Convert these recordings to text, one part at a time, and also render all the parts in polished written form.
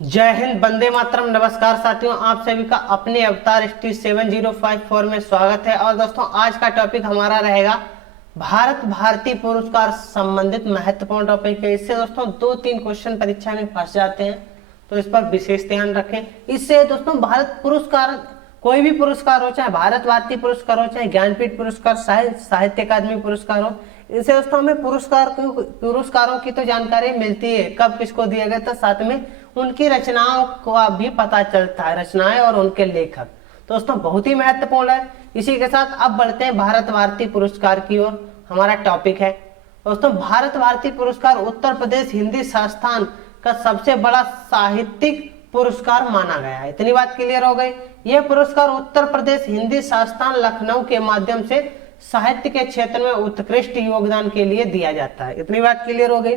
जय हिंद, वंदे मातरम। नमस्कार साथियों, आप सभी का अपने अवतार स्टीज 7054 में स्वागत है। और दोस्तों, आज का टॉपिक हमारा रहेगा भारत भारती पुरस्कार संबंधित महत्वपूर्ण टॉपिक है। इससे दोस्तों 2-3 क्वेश्चन परीक्षा में फंस जाते हैं, तो इस पर विशेष ध्यान रखें। इससे दोस्तों भारत पुरस्कार, कोई भी पुरस्कार हो, चाहे भारत भारती पुरस्कार हो, चाहे ज्ञानपीठ पुरस्कार, साहित्य अकादमी पुरस्कार हो, इनसे दोस्तों हमें पुरस्कारों की तो जानकारी मिलती है, कब किसको दिया गया था, साथ में उनकी रचनाओं का भी पता चलता है, रचनाएं और उनके लेखक। दोस्तों बहुत ही महत्वपूर्ण है। इसी के साथ अब बढ़ते हैं भारत भारती पुरस्कार की ओर। हमारा टॉपिक है दोस्तों, भारत भारती पुरस्कार उत्तर प्रदेश हिंदी संस्थान का सबसे बड़ा साहित्यिक पुरस्कार माना गया है। इतनी बात क्लियर हो गई। यह पुरस्कार उत्तर प्रदेश हिंदी संस्थान लखनऊ के माध्यम से साहित्य के क्षेत्र में उत्कृष्ट योगदान के लिए दिया जाता है। इतनी बात क्लियर हो गई।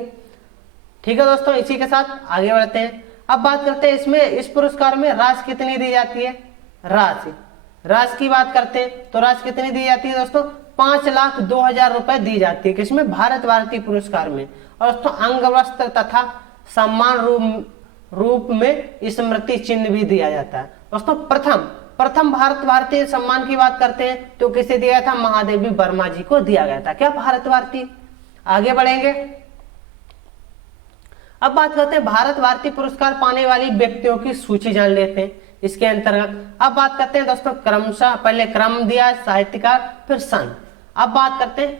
ठीक है दोस्तों, इसी के साथ आगे बढ़ते हैं। अब बात करते हैं इसमें, इस पुरस्कार में राशि कितनी दी जाती है। राशि की बात करते हैं तो राशि कितनी दी जाती है दोस्तों, 5,02,000 रुपए दी जाती है। किसमें, भारत भारती पुरस्कार में। और दोस्तों अंग वस्त्र तथा सम्मान रूप में स्मृति चिन्ह भी दिया जाता है। दोस्तों प्रथम भारत भारती सम्मान की बात करते हैं तो किसे दिया था, महादेवी वर्मा जी को दिया गया था। क्या, भारत भारती। आगे बढ़ेंगे। अब बात करते हैं भारत भारती पुरस्कार पाने वाली व्यक्तियों की सूची जान लेते हैं इसके अंतर्गत। अब बात करते हैं दोस्तों क्रमशः, पहले क्रम दिया साहित्यकार, फिर सन। अब बात करते हैं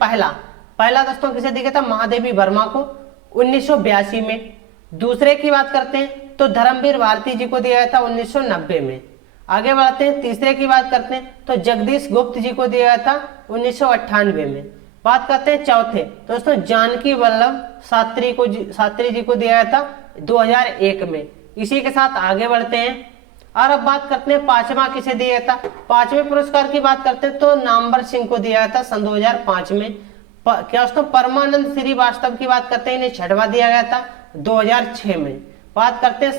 पहला दोस्तों किसे दिया था, महादेवी वर्मा को 1982 में। दूसरे की बात करते हैं तो धर्मवीर भारती जी को दिया गया था 1990 में। आगे बढ़ते हैं, तीसरे की बात करते हैं तो जगदीश गुप्त जी को दिया गया था 1998 में। बात करते हैं चौथे दोस्तों, जानकी वल्लभ शास्त्री जी को दिया गया था 2001 में। इसी के साथ आगे बढ़ते हैं और अब बात करते हैं पांचवा किसे दिया गया था। पांचवें पुरस्कार की बात करते हैं तो नामवर सिंह को दिया गया था सन 2005 में। क्या दोस्तों, परमानंद श्रीवास्तव की बात करते हैं, इन्हें छठवा दिया गया था 2006 में। बात करते हैं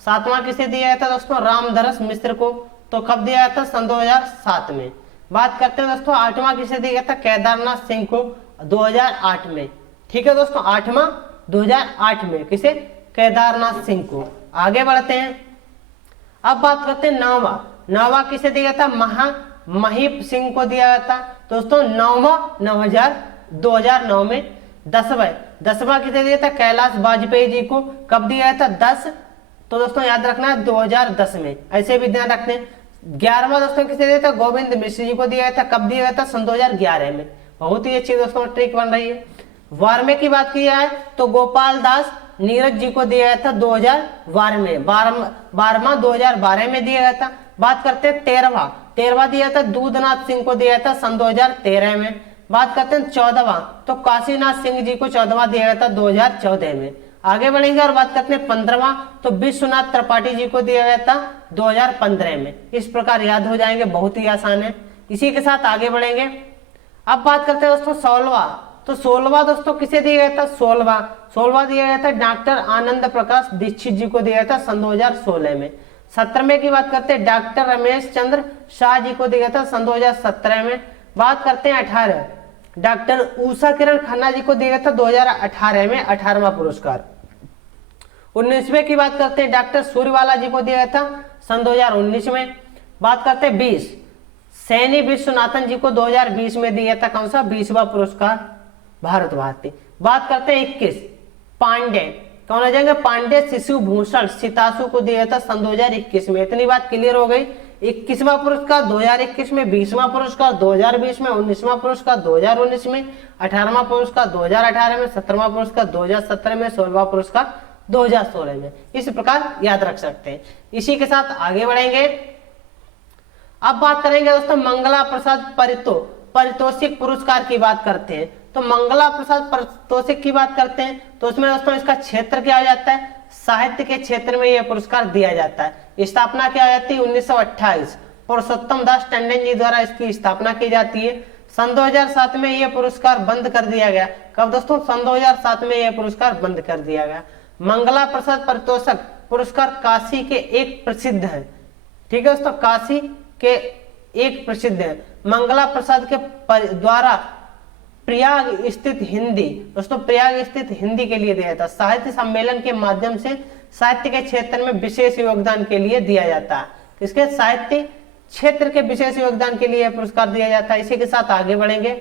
सातवां किसे दिया गया था दोस्तों, रामधरस मिश्र को, तो कब दिया गया था, सन 2007 में। बात करते हैं दोस्तों आठवां किसे दिया गया था, केदारनाथ सिंह को 2008 में। ठीक है दोस्तों, आठवां 2008 में किसे, केदारनाथ सिंह को। आगे बढ़ते हैं। अब बात करते हैं नौवां किसे दिया गया था, महीप सिंह को दिया गया था दोस्तों, 2009 में। दसवां किसे दिया था, कैलाश वाजपेयी जी को, कब दिया गया था, 10, तो दोस्तों याद रखना है 2010 में, ऐसे भी ध्यान रखते हैं। 11वां दोस्तों किसे दिया था, गोविंद मिश्र जी को दिया गया था, कब दिया गया था, सन 2011 में। बहुत ही अच्छी दोस्तों ट्रिक बन रही है। 12वें की बात की जाए तो गोपाल दास नीरज जी को दिया गया था 2012 में, 2012 में दिया गया था। बात करते हैं 13वां दिया था दूधनाथ सिंह को दिया था सन 2013 में। बात करते हैं 14वां तो काशीनाथ सिंह जी को 14वां दिया गया था 2014 में। आगे बढ़ेंगे और बात करते हैं 15वां तो विश्वनाथ त्रिपाठी जी को दिया गया था 2015 में। इस प्रकार याद हो जाएंगे, बहुत ही आसान है। इसी के साथ आगे बढ़ेंगे। अब बात करते हैं दोस्तों 16वां दोस्तों किसे दिया गया था, 16वां दिया गया था डॉक्टर आनंद प्रकाश दीक्षित जी को दिया गया था सन 2016 में। 17वें की बात करते हैं डॉक्टर रमेश चंद्र शाह जी को दिया गया था सन 2017 में। बात करते हैं 18, डॉक्टर उषा किरण खन्ना जी को दिया गया था 2018 में, 18वां पुरस्कार। 19वें की बात करते हैं डॉक्टर सूर्यवाला जी को दिया गया था सन 2019 में। बात करते हैं 20, सैनी विश्वनाथन जी को 2020 में दिया था, कौन सा, 20वां पुरस्कार भारत भारती। बात करते हैं 21, पांडे, कौन आ जाएंगे, पांडे शिशु भूषण सितासु को दिया था सन 2021 में। इतनी बात क्लियर हो गई। 21वां पुरस्कार 2021 में, 20वां पुरस्कार 2020 में, 19वां पुरस्कार 2019 में, 18वां पुरस्कार 2018 में, 17वां पुरस्कार 2017 में, 16वां पुरस्कार 2016 में। इस प्रकार याद रख सकते हैं। इसी के साथ आगे बढ़ेंगे। अब बात करेंगे दोस्तों मंगला प्रसाद पारितोषिक पुरस्कार की बात करते हैं तो मंगला प्रसाद पारितोषिक की बात करते हैं तो उसमें दोस्तों इसका क्षेत्र क्या हो जाता है, साहित्य के क्षेत्र में यह पुरस्कार दिया जाता है। स्थापना क्या हो जाती है, 1928 पुरुषोत्तम दास टंडन जी द्वारा इसकी स्थापना की जाती है। सन 2007 में यह पुरस्कार बंद कर दिया गया। कब दोस्तों, सन 2007 में यह पुरस्कार बंद कर दिया गया। मंगला प्रसाद पारितोषिक पुरस्कार काशी के एक प्रसिद्ध है। ठीक है दोस्तों, काशी के एक प्रसिद्ध है। मंगला प्रसाद के द्वारा प्रयाग स्थित हिंदी, दोस्तों प्रयाग स्थित हिंदी के लिए दिया था। साहित्य सम्मेलन के माध्यम से साहित्य के क्षेत्र में विशेष योगदान के लिए दिया जाता है। किसके? साहित्य क्षेत्र के विशेष योगदान के लिए पुरस्कार दिया जाता है। इसी के साथ आगे बढ़ेंगे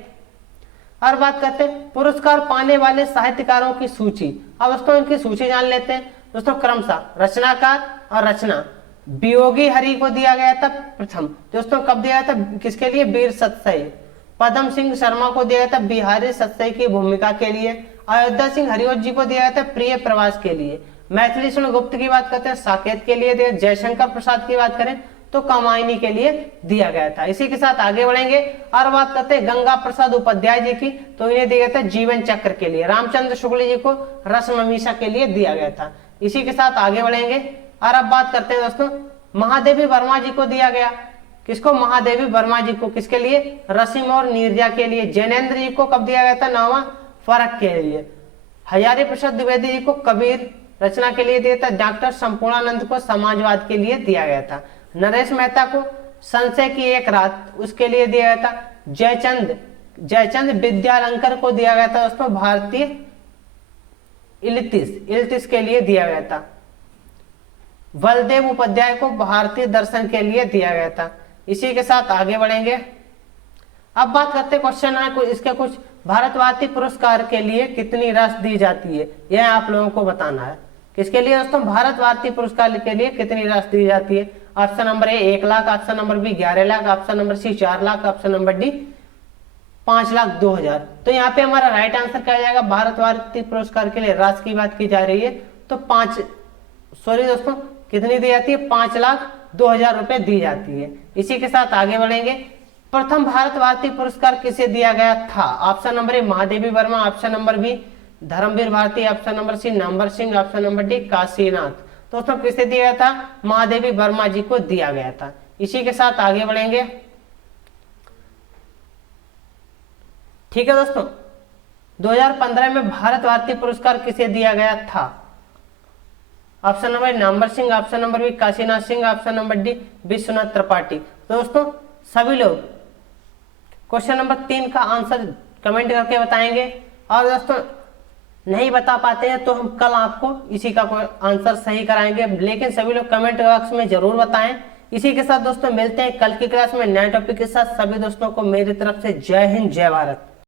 और बात करते हैं पुरस्कार पाने वाले साहित्यकारों की सूची। अब दोस्तों इनकी सूची जान लेते हैं। दोस्तों क्रमशः रचनाकार और रचना वियोगी हरि को दिया गया था प्रथम। दोस्तों कब दिया था? किसके लिए? वीर सतसई। पद्म सिंह शर्मा को दिया गया था बिहारी सतसई की भूमिका के लिए। अयोध्या सिंह हरिवंश जी को दिया गया था प्रिय प्रवास के लिए। मैथिली शरण गुप्त की बात करते हैं साकेत के लिए दिया। जयशंकर प्रसाद की बात करें तो कामायनी के लिए दिया गया था। इसी के साथ आगे बढ़ेंगे और बात करते हैं गंगा प्रसाद उपाध्याय जी की, तो इन्हें दिया गया था जीवन चक्र के लिए। रामचंद्र शुक्ल जी को रसममीशा के लिए दिया गया था। इसी के साथ आगे बढ़ेंगे और अब बात करते हैं दोस्तों महादेवी वर्मा जी को दिया गया। किसको? महादेवी वर्मा जी को। किसके लिए? रसीम और नीरजा के लिए। जैनेन्द्र जी को कब दिया गया था? नौवां फर्क के लिए। हजारी प्रसाद द्विवेदी जी को कबीर रचना के लिए दिया था। डॉक्टर संपूर्णानंद को समाजवाद के लिए दिया गया था। नरेश मेहता को संशय की एक रात उसके लिए दिया गया था। जयचंद विद्यालंकर को दिया गया था दोस्तों भारतीय इल्तिस के लिए दिया गया था। बलदेव उपाध्याय को भारतीय दर्शन के लिए दिया गया था। इसी के साथ आगे बढ़ेंगे। अब बात करते हैं क्वेश्चन है इसके कुछ भारत भारती पुरस्कार के लिए कितनी राशि दी जाती है, यह आप लोगों को बताना है। किसके लिए दोस्तों? भारत भारती पुरस्कार के लिए कितनी राशि दी जाती है? Option number A 1 lakh, option number B 11 lakh, option number C 4 lakh, option number D 5,02,000। तो यहाँ पे हमारा राइट आंसर क्या जाएगा? भारत भारती पुरस्कार के लिए राशि की बात की जा रही है तो दोस्तों कितनी दी जाती है? 5,02,000 रुपए दी जाती है। इसी के साथ आगे बढ़ेंगे। प्रथम भारत भारती पुरस्कार किसे दिया गया था? Option number A Mahadevi Verma, option number B Dharmveer Bharati, option number C Namvar Singh, option number D Kashinath. दोस्तों किसे दिया गया था? महादेवी वर्मा जी को दिया गया था। इसी के साथ आगे बढ़ेंगे। ठीक है दोस्तों, 2015 में भारत भारती पुरस्कार किसे दिया गया था? Option number Namvar Singh, option number B Kashinath Singh, option number D Vishwanath Tripathi. दोस्तों सभी लोग क्वेश्चन नंबर 3 का आंसर कमेंट करके बताएंगे और दोस्तों नहीं बता पाते हैं तो हम कल आपको इसी का आंसर सही कराएंगे, लेकिन सभी लोग कमेंट बॉक्स में जरूर बताएं। इसी के साथ दोस्तों मिलते हैं कल की क्लास में नए टॉपिक के साथ। सभी दोस्तों को मेरी तरफ से जय हिंद जय भारत।